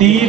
3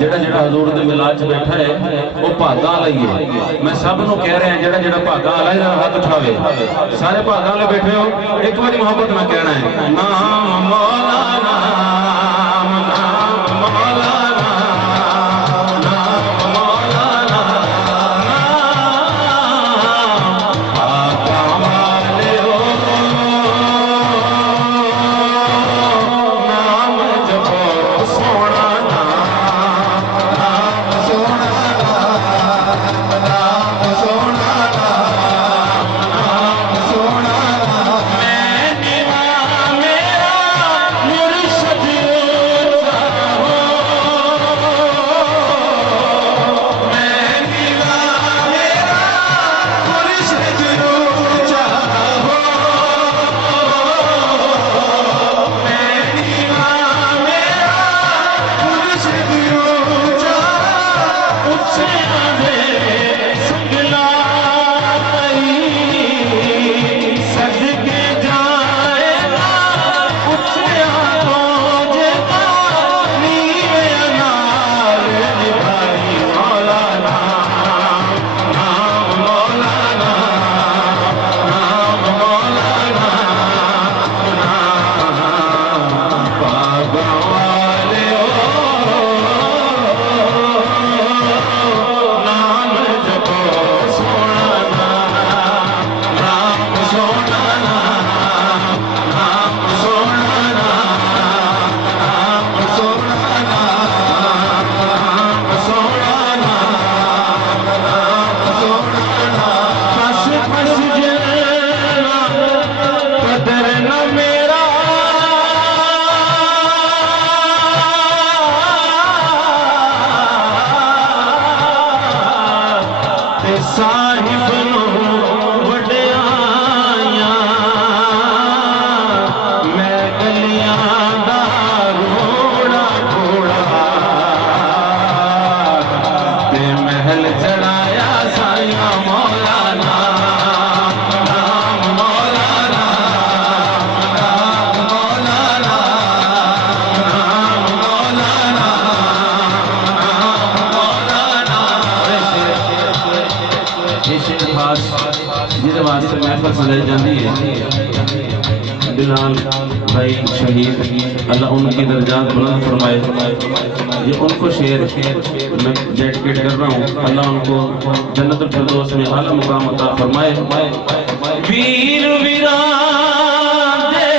ਜਿਹੜਾ ਜਿਹੜਾ ਹਜ਼ੂਰ ਦੇ ਮਿਲਾਦ 'ਚ ਬੈਠਾ ਹੈ ਉਹ ਭਾਗਾਂ ਵਾਲਾ ਹੀ ਹੈ। ਮੈਂ ਸਭ ਨੂੰ ਕਹਿ ਰਿਹਾ ਜਿਹੜਾ ਜਿਹੜਾ ਭਾਗਾਂ ਵਾਲਾ ਇਹਦਾ ਹੱਥ ਉਠਾਵੇ। ਸਾਰੇ ਭਾਗਾਂ ਵਾਲੇ ਬੈਠੇ ਹੋ, ਇੱਕ ਵਾਰੀ ਮੁਹੱਬਤ ਨਾਲ ਕਹਿਣਾ ਹੈ ਨਾਮ ਮੌਲਾਨਾ, ਨਾਮ ਮੌਲਾਨਾ, ਨਾਮ ਮੌਲਾਨਾ, ਨਾਮ ਭਾਗਾਂ ਵਾਲਿਓ, ਨਾਮ ਜਪੋ ਸੋਹਣਾ سجائی جاتی ہے۔ بلال بھائی شہید اللہ ان کی درجات بلند فرمائے۔ یہ ان کو شعر میں ڈیڈیکیٹ کر رہا ہوں، اللہ ان کو جنت الفردوس میں اعلیٰ مقام عطا فرمائے۔ ویر ویران دے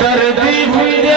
دردی ہوئی دے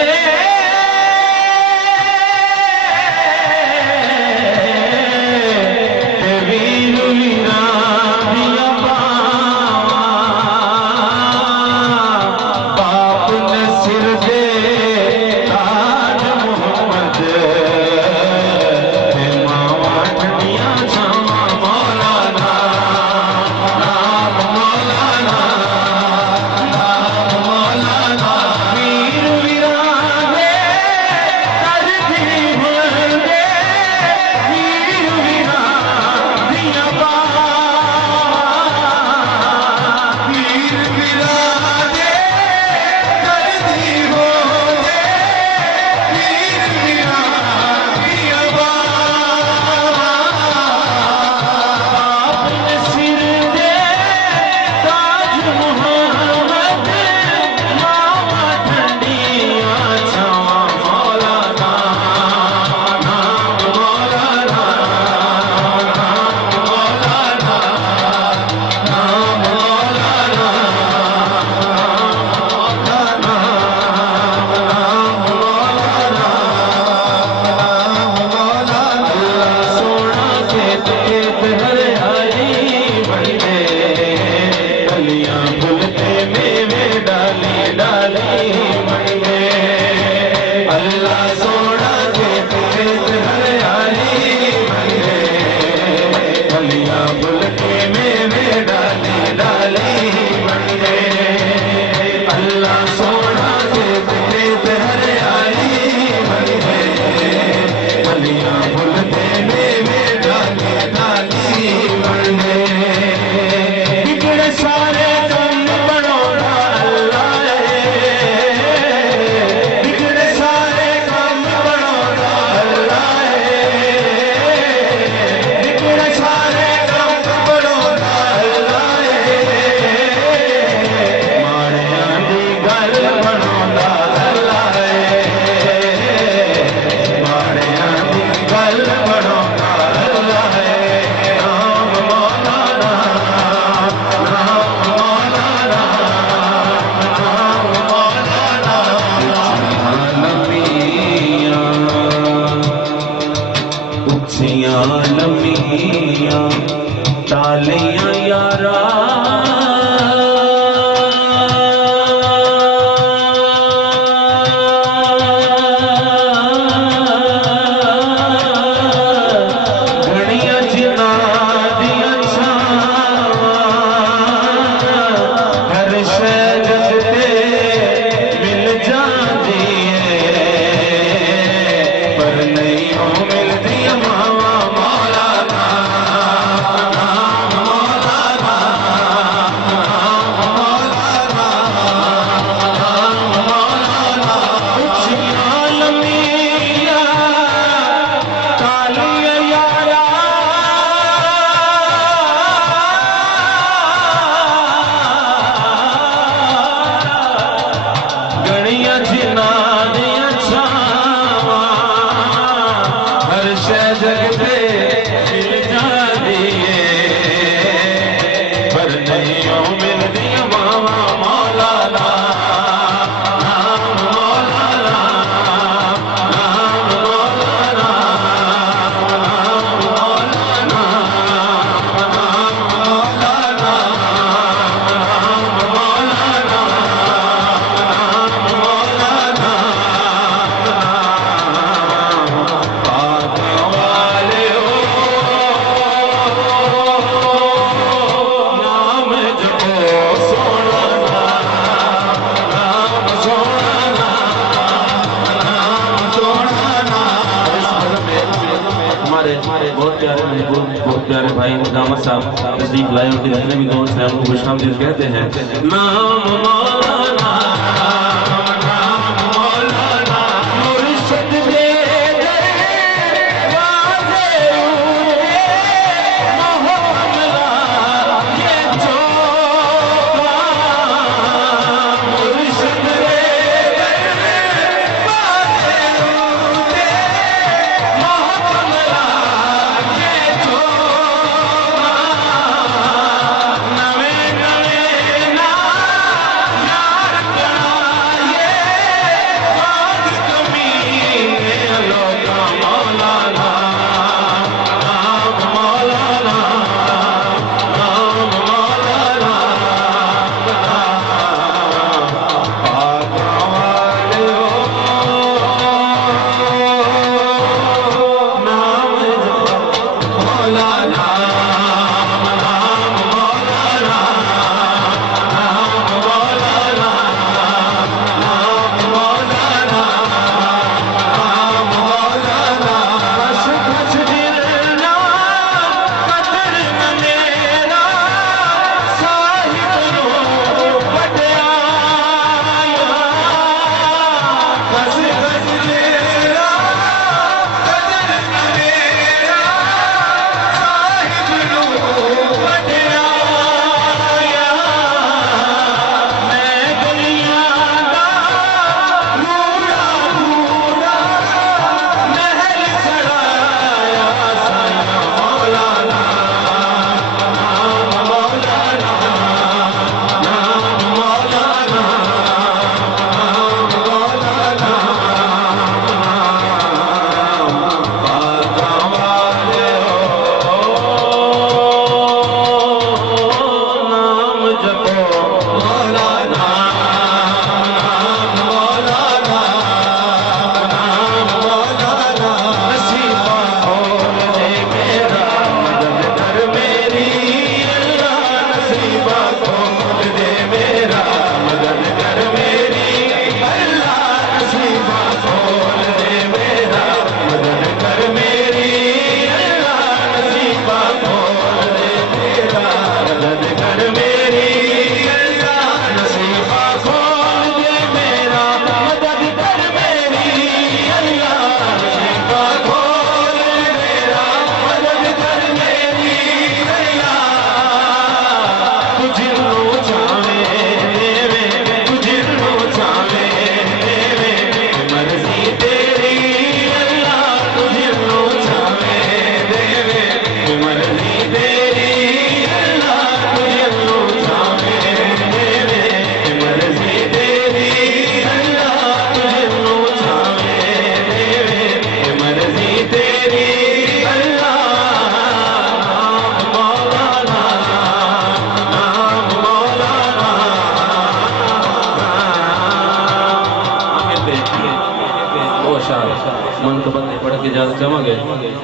پیارے بھائی دامت صاحب تشریف لائے، ان کے جتنے بھی دوست ہیں ان کو خوش آمدید کہتے ہیں۔ نام مولانا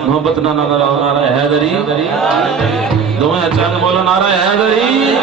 محبت نہ نعرہ حیدری دونوں اچھا کہ بولو نعرہ حیدری۔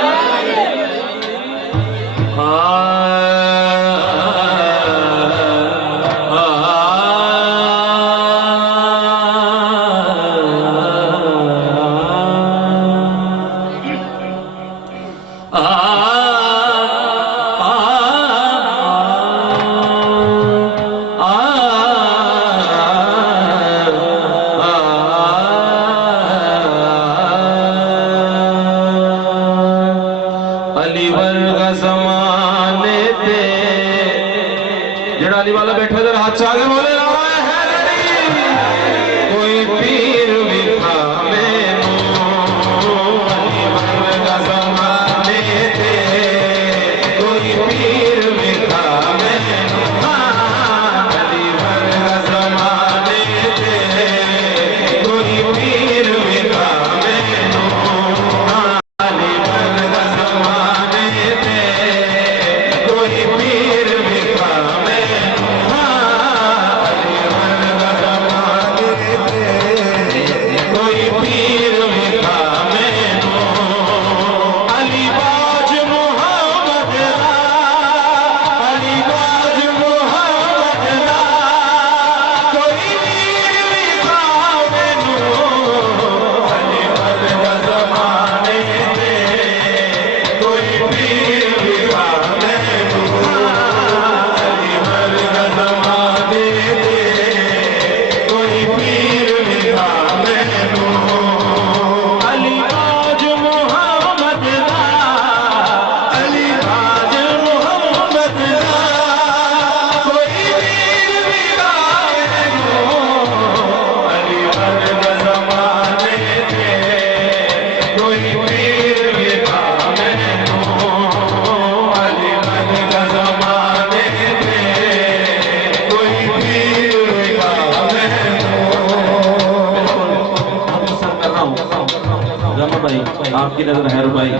کی نظر ہے ربائی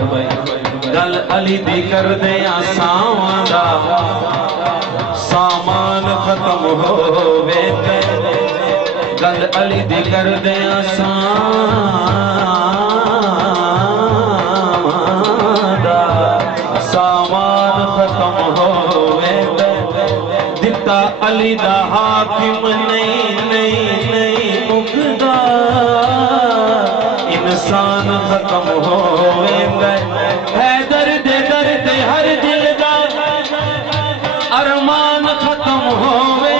گل علی دی کر دیا ساواں دا سامان ختم ہووے گل علی دی کر دیا ساواں دا سامان ختم ہووے دتا علی دا حاکم نہیں مکدا انسان ختم ہوئے حیدر دے درد ہر دل دا ارمان ختم ہوئے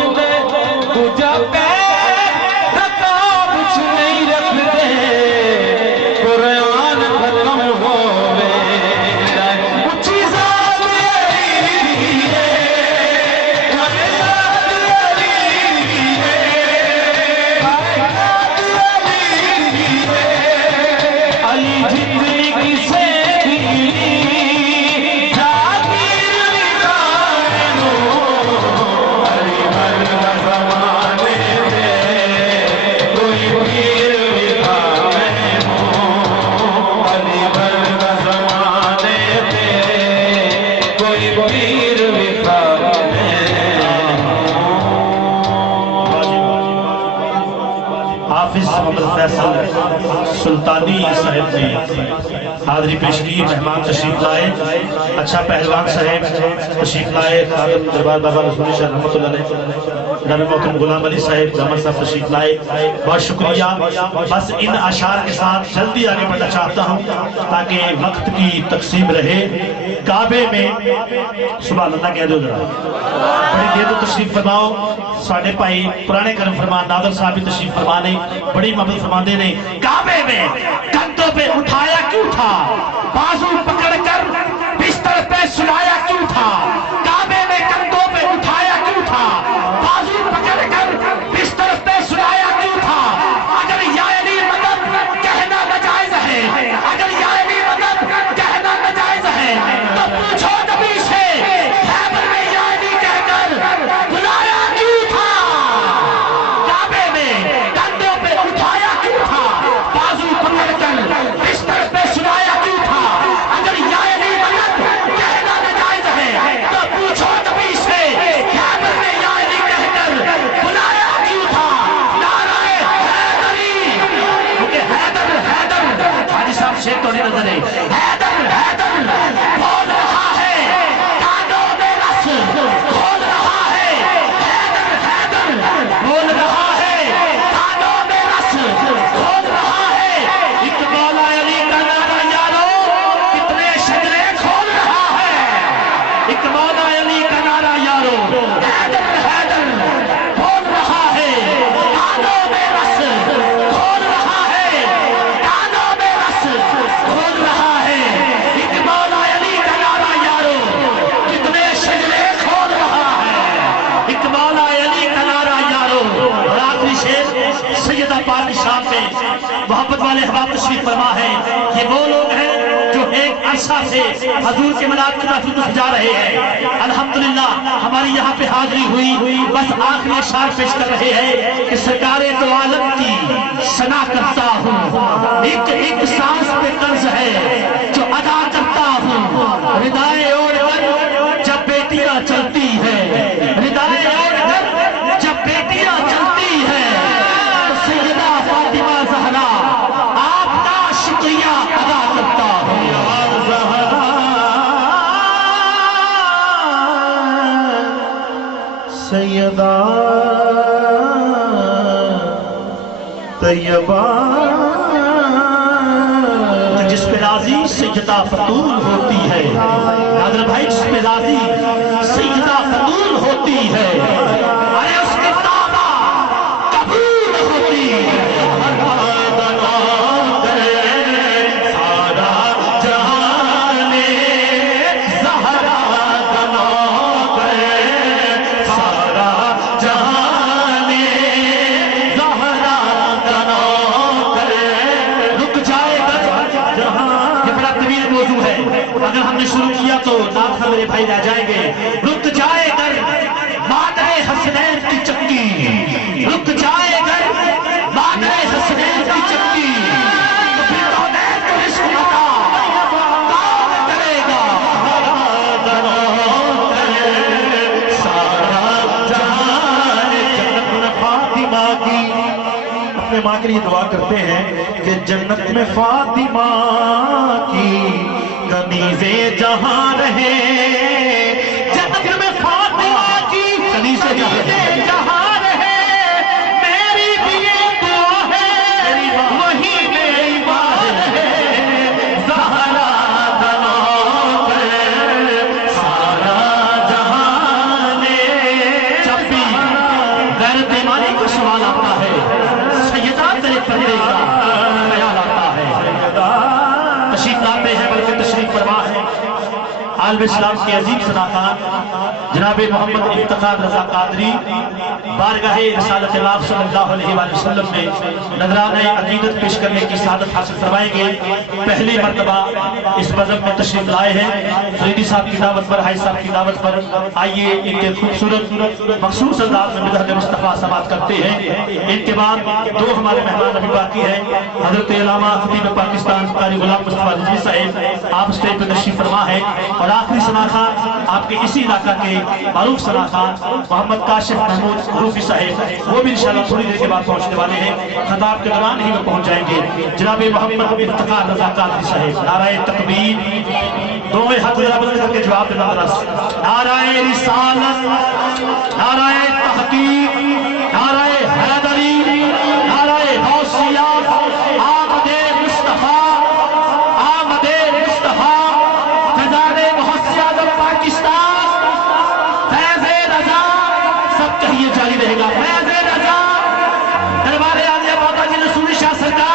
تجھا پیر رکاب کچھ نہیں رکھ دے قرآن ختم ہوئے اچھی ذات علی جتنی کسے بھی جاگیر نکالو علی بھر زمانے دے کوئی پیر بکھاوے علی بھر زمانے دے کوئی پیر بکھاوے حافظ محمد فیصل سلطانی صاحب نے حاضری پیش کی مہمان تشریف لائے اچھا پہلوان صاحب تشریف لائے خادم دربار بابا رسول شاہ رحمۃ اللہ علیہ جناب محترم غلام علی صاحب جمل صاحب تشریف لائے بہت شکریہ بس ان اشعار کے ساتھ جلدی آگے بڑھنا چاہتا ہوں تاکہ وقت کی تقسیم رہے کعبے میں سبحان اللہ کہہ دو ذرا بڑی دیر تو تشریف فرماؤ ساڑھے پائی پرانے کرم فرمان نادر صاحب بھی تشریف فرمانے بڑی محبت فرماندے نے کعبے میں کندھوں پہ اٹھایا کیوں تھا بازو پکڑ کر بستر پہ سلایا کیوں تھا کعبے میں کندھوں پہ اٹھایا کیوں تھا بازو پکڑ کر بستر پہ سلایا کیوں تھا اگر یا علی مدد کہنا ناجائز ہے اگر یا علی مدد کہنا ناجائز ہے تو پوچھو نبی سے خیبر میں یا علی کہہ کر بلایا کیوں تھا کعبے میں کندھوں پہ اٹھایا کیوں تھا بازو پکڑ کر بستر پہ سلایا کیوں تھا اگر یا علی مدد کہنا ناجائز ہے تو پوچھو نبی سے خیبر میں یا علی کہہ کر بلایا کیوں تھا نعرہ حیدری کیونکہ حیدر حاجی صاحب شیخ تو نہیں نظر ہے حیدر بول رہا ہے کانوں میں رس کھول رہا ہے حیدر بول رہا ہے کانوں میں رس کھول رہا ہے اقبال علی کا نعرہ یارو کتنے شجرے کھول رہا ہے اقبال علی کا نعرہ یارو حیدر بول رہا ہے کانوں میں رس کھول رہا ہے کانوں میں رس کھول رہا ہے اقبال علی کا نعرہ یارو کتنے شجرے کھول رہا ہے اقبال علی کا نعرہ یارو اور آخری شعر سیدہ پاک شاہ سے محبت والے احباب تشریف فرما ہے یہ وہ لوگ ہیں جو ایک عرصہ سے حضور کے ملاد کی محفل میں جا رہے ہیں الحمدللہ ہماری یہاں پہ حاضری ہوئی بس آخری اشعار پیش کر رہے ہیں کہ سرکار دو عالم کی ثنا کرتا ہوں ایک سانس پہ قرض ہے جو ادا کرتا ہوں ردائے اوڑھ کر جب بیٹیاں چلتی ہے ردائے اوڑھ کر جب بیٹیاں چلتی ہے تو سیدہ فاطمہ زہرا آپ کا شکریہ ادا کرتا ہوں سیدہ طیبہ جس پہ راضی سیدہ فتول ہوتی ہے نادر بھائی جس پہ راضی سیدہ فتول ہوتی ہے ارے اس کے توبہ قبول ہوتی ہے اگر ہم نے شروع کیا تو نام سے میرے بھائی رہ جائیں گے رک جائے گر مادر حسنین کی چکی رک جائے گر مادر حسنین کی چکی تو پھر عشق عطا اپنے ماں کے لیے دعا کرتے ہیں کہ جنت میں فاطمہ کی کنیزے جہاں رہے، جنت میں فاطمہ کی کنیزے جہاں رہے، میری بھی یہ دعا ہے وہی میری ماں ہے، زہرا دنوں پہ سارا جہان ہے۔ جب بھی غیر بیماری کا سوال آتا ہے، سیدہ تیرے پردے کا خیال آتا ہے۔ تشریف لاتے ہیں بلکہ تشریف فرما ہے عالم اسلام کی عظیم صداقات جناب محمد افتخار رضا قادری بارگاہ رسالت اللہ صلی اللہ علیہ وآلہ وسلم میں نذرانہ عقیدت پیش کرنے کی سعادت حاصل کروائیں گے۔ پہلی مرتبہ اس مذہب میں تشریف لائے ہیں، فریدی صاحب کی دعوت پر، حاج صاحب کی دعوت پر آئیے ان کے خوبصورت مخصوص انداز میں مدحت مصطفیٰ سماعت کرتے ہیں۔ ان کے بعد دو ہمارے مہمان ابھی باقی ہیں، حضرت علامہ خطیب پاکستان قاری غلام مصطفیٰ رضوی صاحب، آپ اسٹیج پہ تشریف فرما ہے، اور آخری سناخان آپ کے اسی علاقہ کے معروف سناخان محمد کاشف محمود روفی صاحب، وہ بھی انشاءاللہ تھوڑی دیر کے بعد پہنچنے والے ہیں، خطاب کے دوران ہی وہ پہنچ جائیں گے۔ جناب محمد افتخار رضا قادری صاحب، نعرہ تکبیر، دونوں ہاتھ بلند کر کے جواب دینا درست، نعرہ رسالت، نعرہ تحقیق، نعرہ حیدری، نعرہ غوثیہ، آمد مصطفیٰ، آمد مصطفیٰ، فیضان محسن اعظم پاکستان، فیض رضا، سب کہیے جاری رہے گا، فیض رضا، دربار عالیہ بابا جی رسول شاہ سرکار۔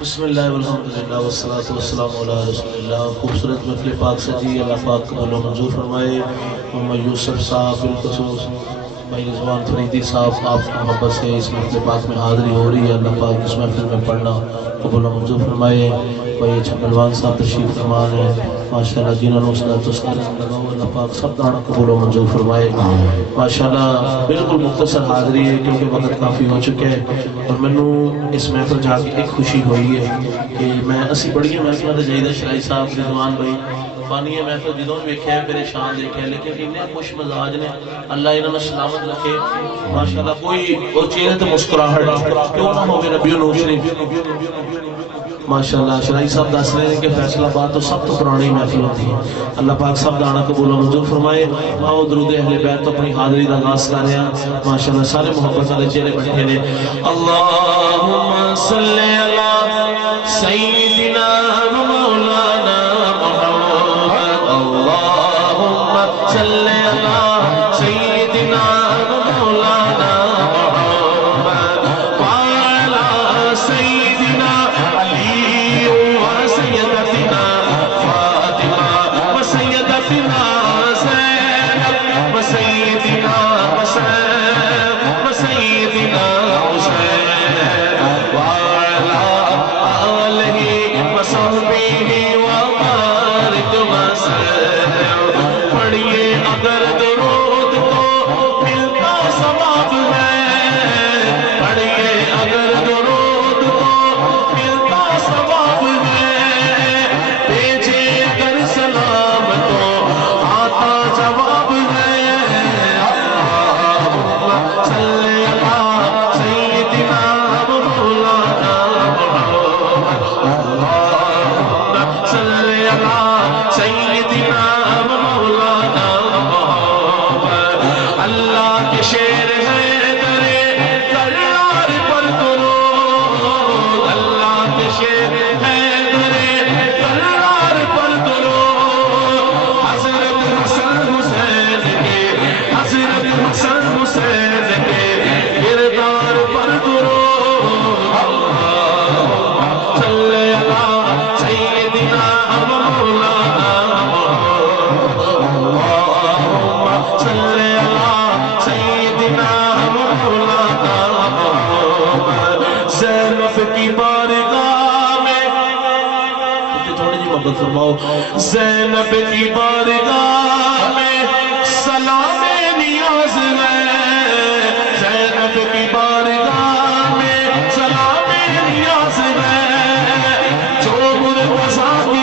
بسم اللہ والحمدللہ والصلاة والسلام علی رسول اللہ۔ خوبصورت محفل پاک سجی، اللہ پاک قبول و منظور فرمائے۔ محمد یوسف صاحب بالخصوص بھائی رضوان فریدی صاحب، آپ کی محبت سے اس محفل پاک میں حاضری ہو رہی ہے، اللہ پاک اس محفل میں پڑھنا قبول و منظور فرمائے۔ بھائی چھپلوان صاحب تشریف فرما ہیں، ماشاءاللہ جنہوں نے صلاۃ والسلام لگاؤ، اللہ پاک سب دانا قبول و منظور فرمائے۔ ماشاءاللہ بالکل مختصر حاضری ہے کیونکہ وقت کافی ہو چکے ہیں، اور مینوں اس محفل جا کے ایک خوشی ہوئی ہے کہ میں اسی بڑی محفل جہید شرائی صاحب رضوان بھائی فانی محفل جدوں ویکھیا میرے شان دیکھے، لیکن انہیں خوش مزاج نے، اللہ انہوں نے سلامت رکھے ماشاءاللہ، کوئی اور چہرے تے مسکراہٹ کیوں نہ ہو میرے نبی نور شریف ماشاءاللہ۔ شرائی صاحب دس رہے ہیں کہ فیصلہ بات تو سب تو پرانی محفل ہوتی ہے، اللہ پاک سب دانا قبول و منظور فرمائے۔ آؤ درود اہل بیت تو اپنی حاضری کا آغاز کر رہے ہیں، ماشاءاللہ سارے محبت والے چہرے بیٹھے نے۔ اللہم صلی علی سیدنا مولانا محمد، اللہم صلی علی سیدنا مولانا محمد وعلی سیدنا علی وسیدتنا فاطمہ وسیدتنا زینب وسیدنا حسین وسیدنا حسین وعلی آلہ وصحبہ وبارک وسلم۔ پڑھیے اگر درود تو ملتا ثواب ہے، پڑھیے اگر درود تو ملتا ثواب ہے، بھیجے اگر سلام تو آتا جواب ہے۔ اللہم صلی علی سیدنا مولانا محمد، اللہم صلی علی سیدنا مولانا محمد۔ اللہ کے شیر ہے درے کرار پر درود، اللہ کے شیر ہے درے کرار پر درود، حضرت حسن حسین کے، حضرت حسن حسین کے کردار پر درود۔ اللہم صلی علی سیدنا مولانا محمد، اللہم صلی علی سیدنا مولانا محمد۔ زینب کی بارگاہ میں تھوڑی جی محبت فرماؤ، زینب کی بارگاہ میں سلام نیاز ہے، زینب کی بارگاہ میں سلام نیاز ہے، جو مرتضیٰ کی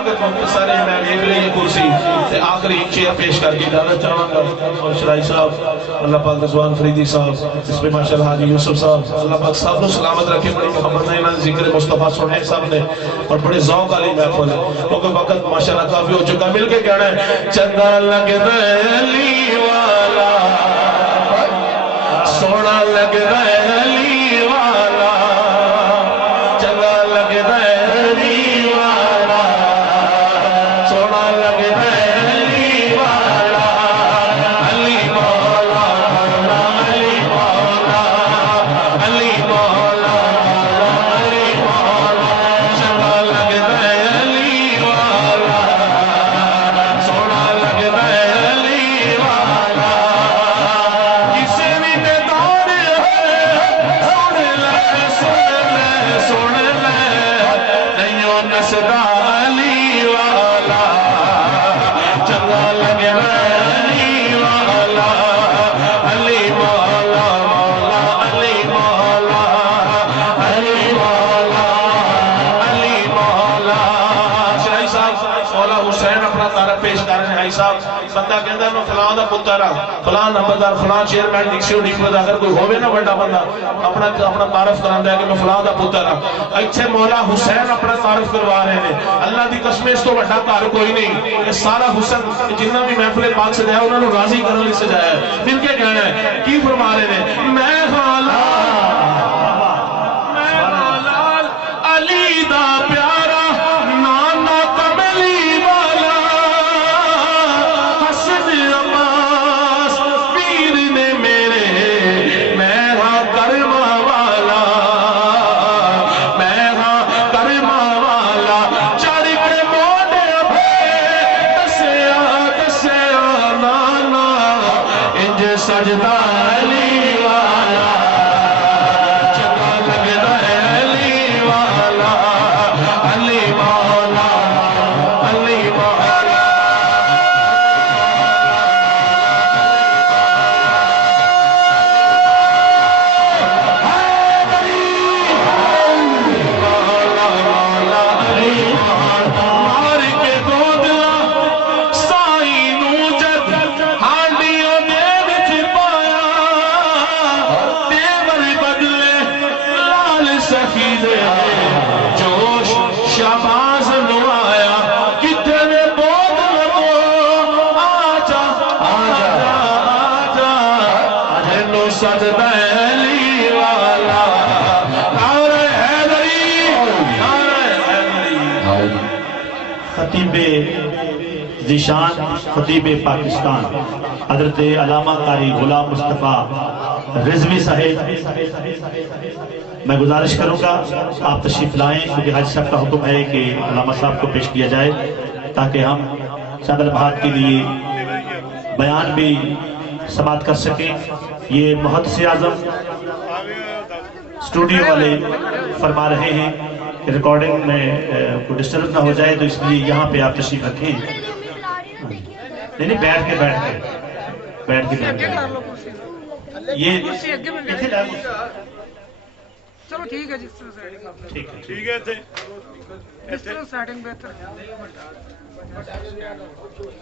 وقت مختصر ہے میں دیکھ لیں یہ کرسی تے آخری چیئر پیش کر کے اجازت چاہوں گا اور شرائی صاحب اللہ پاک رضوان فریدی صاحب اس پہ ماشاءاللہ حاجی یوسف صاحب اللہ پاک صاحب نے سلامت رکھے بڑی محبت نے انہوں نے ذکر مصطفیٰ سنے صاحب نے اور بڑے ذوق علی محفل ہے کیونکہ وقت ماشاءاللہ کافی ہو چکا مل کے کہنا ہے چنگا لگ علی والا سونا لگ علی والا چنگا لگ علی والا سونا لگ علی والا علی مولا علی مولا علی مولا علی مولا چنگا لگ علی والا سونا لگ علی والا کسی بھی دور ہے سن لے نہیں نسدا علی والا چنگا لگ علی والا علی مولا مولا علی مولا علی مولا علی مولا شاہی صاحب مولا حسین اپنا تعارف پیش کر رہے ہیں حاجی صاحب بندہ کہندا میں فلاں دا پتر ہاں فلاں نمبردار فلاں چیئرمین ڈکشن ڈیپو دا اگر کوئی ہوے نا بڑا بندہ اپنا تعارف کراندا ہے کہ میں فلاں دا پتر ہاں ایتھے مولا حسین اپنا تعارف کروا رہے ہیں اللہ دی قسم اس تو بڑا گھر کوئی نہیں یہ سارا حسن جنہ بھی محفل پاک سجایا انہوں نے راضی کرنے لئی سجایا ہے دل کے کہنا ہے کی فرما رہے ہیں میں حلال علی دا پیارا نانا کملی والا حسن عباس پیر نے میرے میں ہاں کرما والا میں ہاں کرما والا چڑھ کے موڈے پہ دسیا نانا انج سجدہ علی والا چنگا لگدا علی والا علی مولا علی مولا مار کے گودلا سائی نو جد ہانڈیوں دے وچ پایا دیور بدلے لال سخی دے جوش شہباز نو آیا کتنے بودل کو آجا آجا آجا جنو سجدہ علی والا نعرہ حیدری نعرہ حیدری خطیب ذیشان خطیب پاکستان حضرت علامہ قاری غلام مصطفیٰ رضوی صاحب میں گزارش کروں گا آپ تشریف لائیں کیونکہ حاجی صاحب کا حکم ہے کہ علامہ صاحب کو پیش کیا جائے تاکہ ہم چند لمحات کے لیے بیان بھی سماعت کر سکیں یہ محدث اعظم اسٹوڈیو والے فرما رہے ہیں کہ ریکارڈنگ میں کوئی ڈسٹرب نہ ہو جائے تو اس لیے یہاں پہ آپ تشریف رکھیں نہیں بیٹھ کے یہ چلو ٹھیک ہے جس طرح سیٹنگ آپ نے ٹھیک ہے جس طرح سیٹنگ بہتر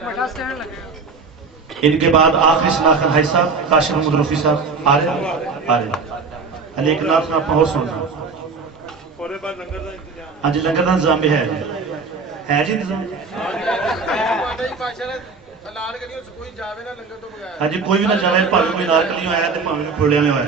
بڑا سٹینڈ لگے ان کے بعد آخری شناخت حاجی صاحب کاشف محمد رفیع صاحب آ رہے علی ایک نام آپ کو سننا ہاں جی لنگر دا نظام بھی ہے جی نظام ہاں جی کوئی بھی نہ جاوے پاویں کوئی نار کلیوں آیا تے پاویں کھوڑیاں میں آیا